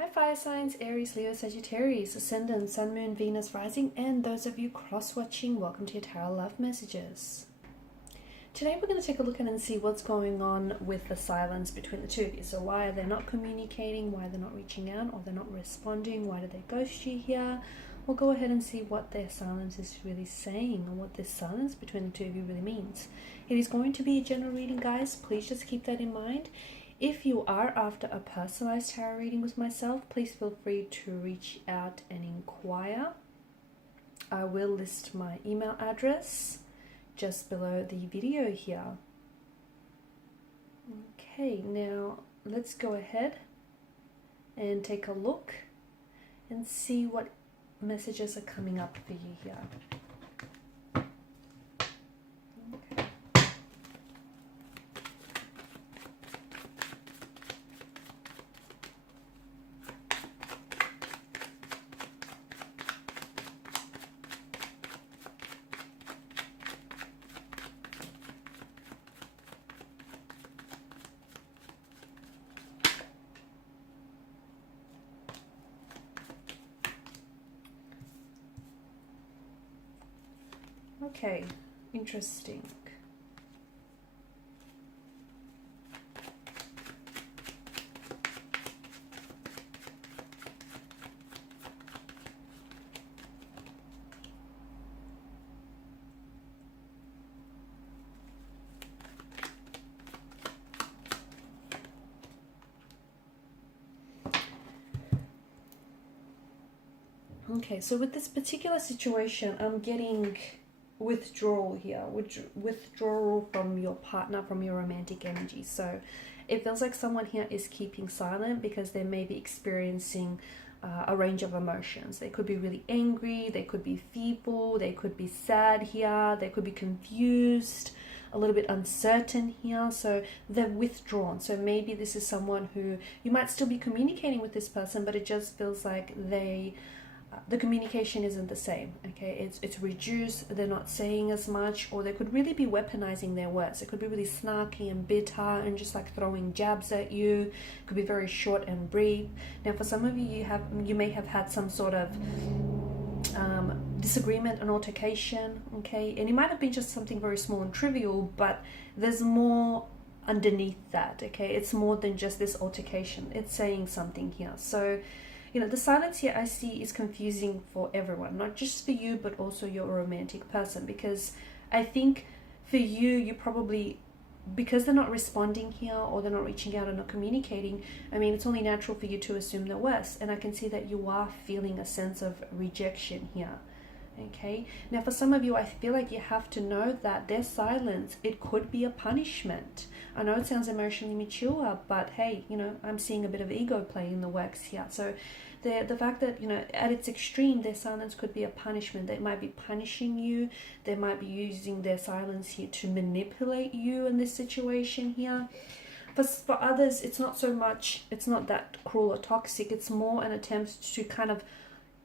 Hi fire signs, Aries, Leo, Sagittarius, Ascendant, Sun, Moon, Venus, Rising, and those of you cross-watching, welcome to your Tarot Love Messages. Today we're going to take a look at and see what's going on with the silence between the two of you. So why are they not communicating, why they're not reaching out, or they're not responding, why do they ghost you here? We'll go ahead and see what their silence is really saying and what this silence between the two of you really means. It is going to be a general reading, guys. Please just keep that in mind. If you are after a personalized tarot reading with myself, please feel free to reach out and inquire. I will list my email address just below the video here. Okay, now let's go ahead and take a look and see what messages are coming up for you here. Okay, interesting. Okay, so with this particular situation, I'm getting withdrawal here, withdrawal from your partner, from your romantic energy. So it feels like someone here is keeping silent because they may be experiencing a range of emotions. They could be really angry, they could be fearful, they could be sad here, they could be confused, a little bit uncertain here. So they're withdrawn. So maybe this is someone who you might still be communicating with this person, but it just feels like the communication isn't the same. Okay, it's reduced, they're not saying as much, or they could really be weaponizing their words. They could be really snarky and bitter and just like throwing jabs at you. It could be very short and brief. Now for some of you, you may have had some sort of disagreement, an altercation, okay, and it might have been just something very small and trivial, but there's more underneath that. Okay, it's more than just this altercation, it's saying something here. So you know, the silence here I see is confusing for everyone, not just for you, but also your romantic person. Because I think for you, you probably, because they're not responding here or they're not reaching out or not communicating, I mean, it's only natural for you to assume the worst. And I can see that you are feeling a sense of rejection here. Okay, now for some of you, I feel like you have to know that their silence, it could be a punishment. I know it sounds emotionally mature, but hey, you know, I'm seeing a bit of ego play in the works here. So the fact that, you know, at its extreme, their silence could be a punishment. They might be punishing you. They might be using their silence here to manipulate you in this situation here. For others, it's not so much, it's not that cruel or toxic. It's more an attempt to kind of,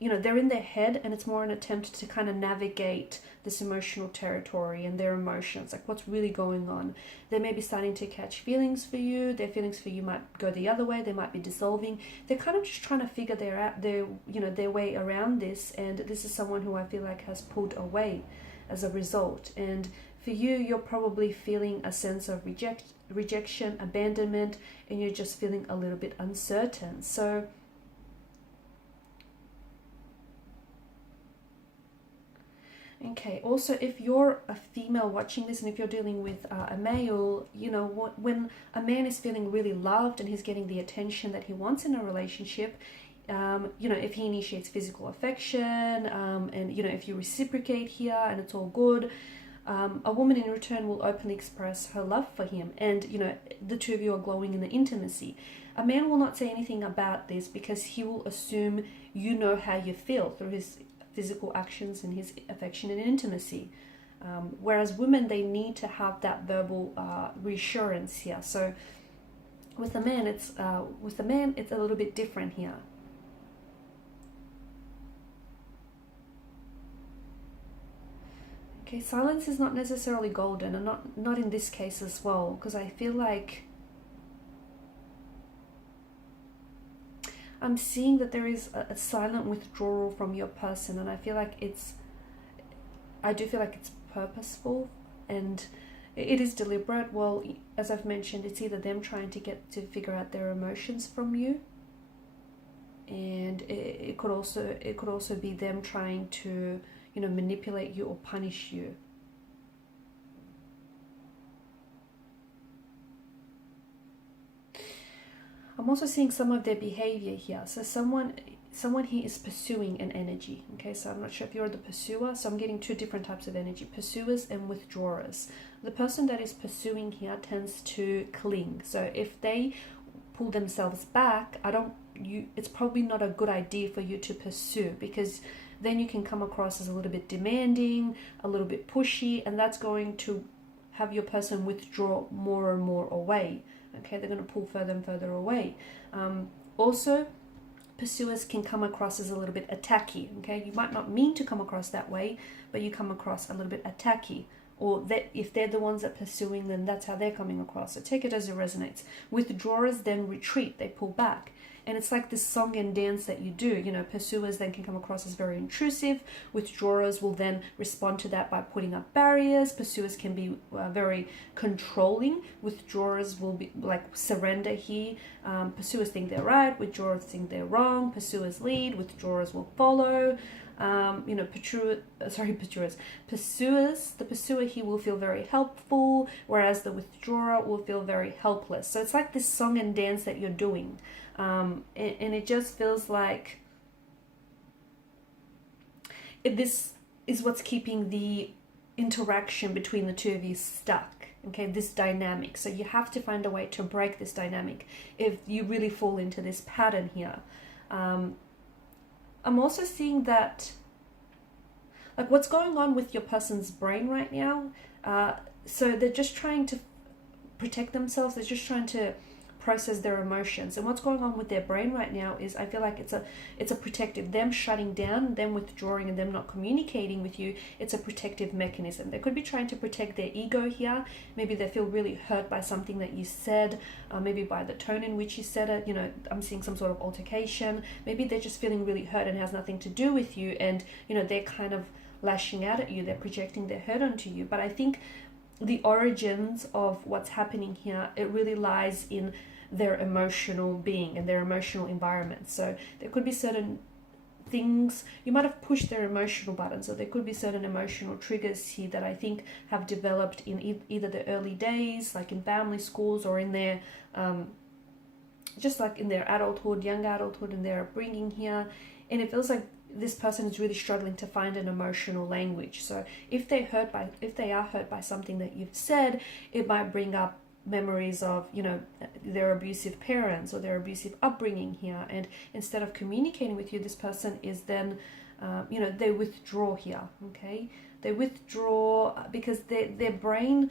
you know, they're in their head, and it's more an attempt to kind of navigate this emotional territory and their emotions, like what's really going on. They may be starting to catch feelings for you. Their feelings for you might go the other way. They might be dissolving. They're kind of just trying to figure their way around this. And this is someone who I feel like has pulled away as a result. And for you, you're probably feeling a sense of rejection, abandonment, and you're just feeling a little bit uncertain. So okay, also if you're a female watching this, and if you're dealing with a male, you know, when a man is feeling really loved and he's getting the attention that he wants in a relationship, you know, if he initiates physical affection, and, you know, if you reciprocate here and it's all good, a woman in return will openly express her love for him, and, you know, the two of you are glowing in the intimacy. A man will not say anything about this because he will assume you know how you feel through his physical actions and his affection and intimacy, whereas women, they need to have that verbal reassurance here. So with a man, it's a little bit different here. Okay, silence is not necessarily golden, and not in this case as well, because I feel like I'm seeing that there is a silent withdrawal from your person, and I do feel like it's purposeful and it is deliberate. Well, as I've mentioned, it's either them trying to get to figure out their emotions from you, and it could also be them trying to, you know, manipulate you or punish you. I'm also seeing some of their behavior here. So someone here is pursuing an energy. Okay, so I'm not sure if you're the pursuer. So I'm getting two different types of energy: pursuers and withdrawers. The person that is pursuing here tends to cling. So if they pull themselves back, it's probably not a good idea for you to pursue, because then you can come across as a little bit demanding, a little bit pushy, and that's going to have your person withdraw more and more away. Okay, they're going to pull further and further away. Also, pursuers can come across as a little bit attacky. Okay, you might not mean to come across that way, but you come across a little bit attacky. Or that if they're the ones that are pursuing, then that's how they're coming across. So take it as it resonates. Withdrawers then retreat, they pull back. And it's like this song and dance that you do. You know, pursuers then can come across as very intrusive. Withdrawers will then respond to that by putting up barriers. Pursuers can be very controlling. Withdrawers will be like surrender here. Pursuers think they're right. Withdrawers think they're wrong. Pursuers lead. Withdrawers will follow. You know, pursuers, the pursuer here will feel very helpful, whereas the withdrawer will feel very helpless. So it's like this song and dance that you're doing. And it just feels like this is what's keeping the interaction between the two of you stuck. Okay, this dynamic. So you have to find a way to break this dynamic if you really fall into this pattern here. I'm also seeing that, like, what's going on with your person's brain right now. So they're just trying to protect themselves. They're just trying to process their emotions. And what's going on with their brain right now is, I feel like it's a protective, them shutting down, them withdrawing, and them not communicating with you. It's a protective mechanism. They could be trying to protect their ego here. Maybe they feel really hurt by something that you said, maybe by the tone in which you said it. You know, I'm seeing some sort of altercation. Maybe they're just feeling really hurt and it has nothing to do with you, and you know, they're kind of lashing out at you. They're projecting their hurt onto you. But I think the origins of what's happening here, it really lies in their emotional being and their emotional environment. So there could be certain things, you might have pushed their emotional buttons, so there could be certain emotional triggers here that I think have developed in either the early days, like in family, schools, or in their just like in their adulthood, young adulthood, and their upbringing here. And it feels like this person is really struggling to find an emotional language. So if they are hurt by something that you've said, it might bring up memories of, you know, their abusive parents or their abusive upbringing here. And instead of communicating with you, this person is then, you know, they withdraw here. Okay, they withdraw because their brain,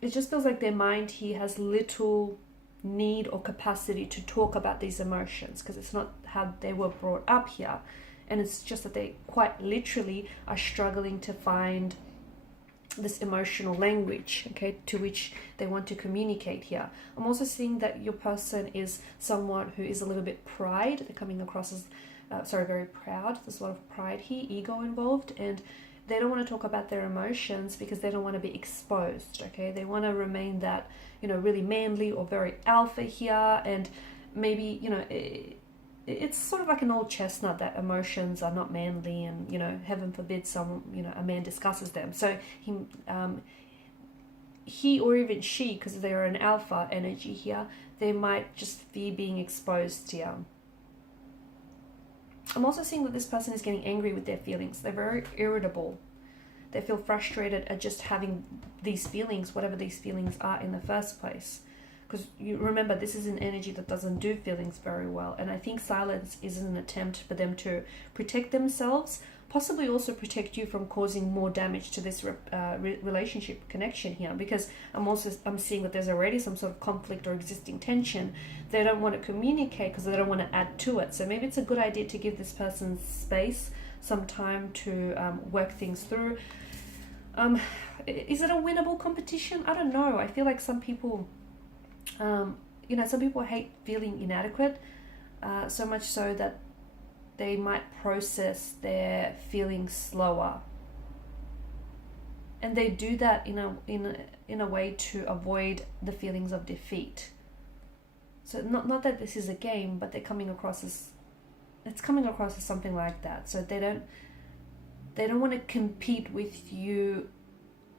it just feels like their mind here has little need or capacity to talk about these emotions, because it's not how they were brought up here. And it's just that they quite literally are struggling to find this emotional language, okay, to which they want to communicate here. I'm also seeing that your person is someone who is a little bit pride. They're coming across as very proud. There's a lot of pride here, ego involved, and they don't want to talk about their emotions because they don't want to be exposed. Okay, they want to remain that, you know, really manly or very alpha here. And maybe, you know, it's sort of like an old chestnut that emotions are not manly, and, you know, heaven forbid a man discusses them. So he or even she, because they're an alpha energy here, they might just be being exposed here. I'm also seeing that this person is getting angry with their feelings. They're very irritable. They feel frustrated at just having these feelings, whatever these feelings are in the first place. Because you remember, this is an energy that doesn't do feelings very well. And I think silence is an attempt for them to protect themselves, possibly also protect you from causing more damage to this relationship connection here. Because I'm seeing that there's already some sort of conflict or existing tension. They don't want to communicate because they don't want to add to it. So maybe it's a good idea to give this person space, some time to work things through. Is it a winnable competition? I don't know. I feel like some people... some people hate feeling inadequate. so much so that they might process their feelings slower. And they do that in a way to avoid the feelings of defeat. So not that this is a game, but they're coming across as, it's coming across as something like that. So they don't want to compete with you,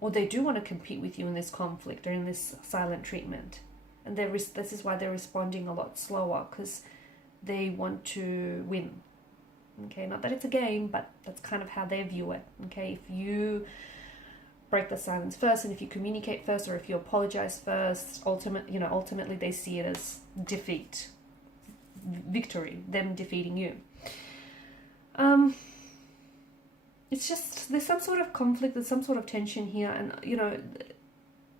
or they do want to compete with you in this conflict or in this silent treatment. And this is why they're responding a lot slower, because they want to win. Okay, not that it's a game, but that's kind of how they view it. Okay, if you break the silence first, and if you communicate first, or if you apologize first, ultimately they see it as defeat, victory, them defeating you. It's just, there's some sort of conflict, there's some sort of tension here, and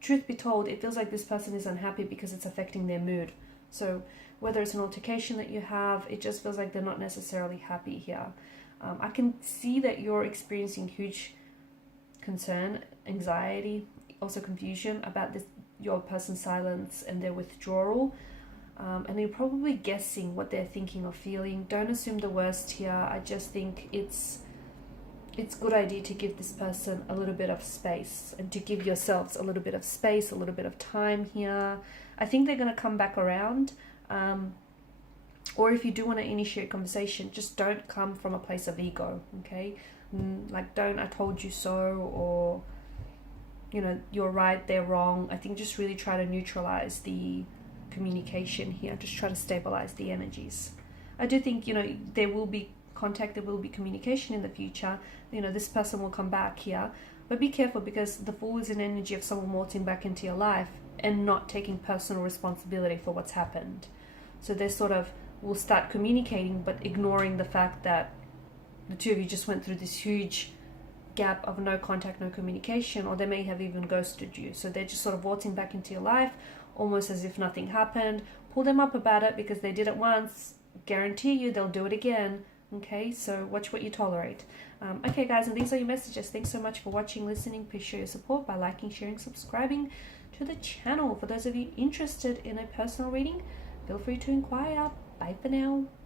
truth be told, it feels like this person is unhappy because it's affecting their mood. So whether it's an altercation that you have, it just feels like they're not necessarily happy here. I can see that you're experiencing huge concern, anxiety, also confusion about your person's silence and their withdrawal. And you're probably guessing what they're thinking or feeling. Don't assume the worst here. I just think it's a good idea to give this person a little bit of space, and to give yourselves a little bit of space, a little bit of time here. I think they're going to come back around. Or if you do want to initiate conversation, just don't come from a place of ego, okay? Like, don't, I told you so, or, you're right, they're wrong. I think just really try to neutralize the communication here. Just try to stabilize the energies. I do think, there will be contact, there will be communication in the future. This person will come back here. But be careful, because the Fool is an energy of someone waltzing back into your life and not taking personal responsibility for what's happened. So they sort of will start communicating, but ignoring the fact that the two of you just went through this huge gap of no contact, no communication, or they may have even ghosted you. So they're just sort of waltzing back into your life, almost as if nothing happened. Pull them up about it, because they did it once. Guarantee you they'll do it again. Okay, so watch what you tolerate. Okay, guys, and these are your messages. Thanks so much for watching, listening. Please show your support by liking, sharing, subscribing to the channel. For those of you interested in a personal reading, feel free to inquire. Bye for now.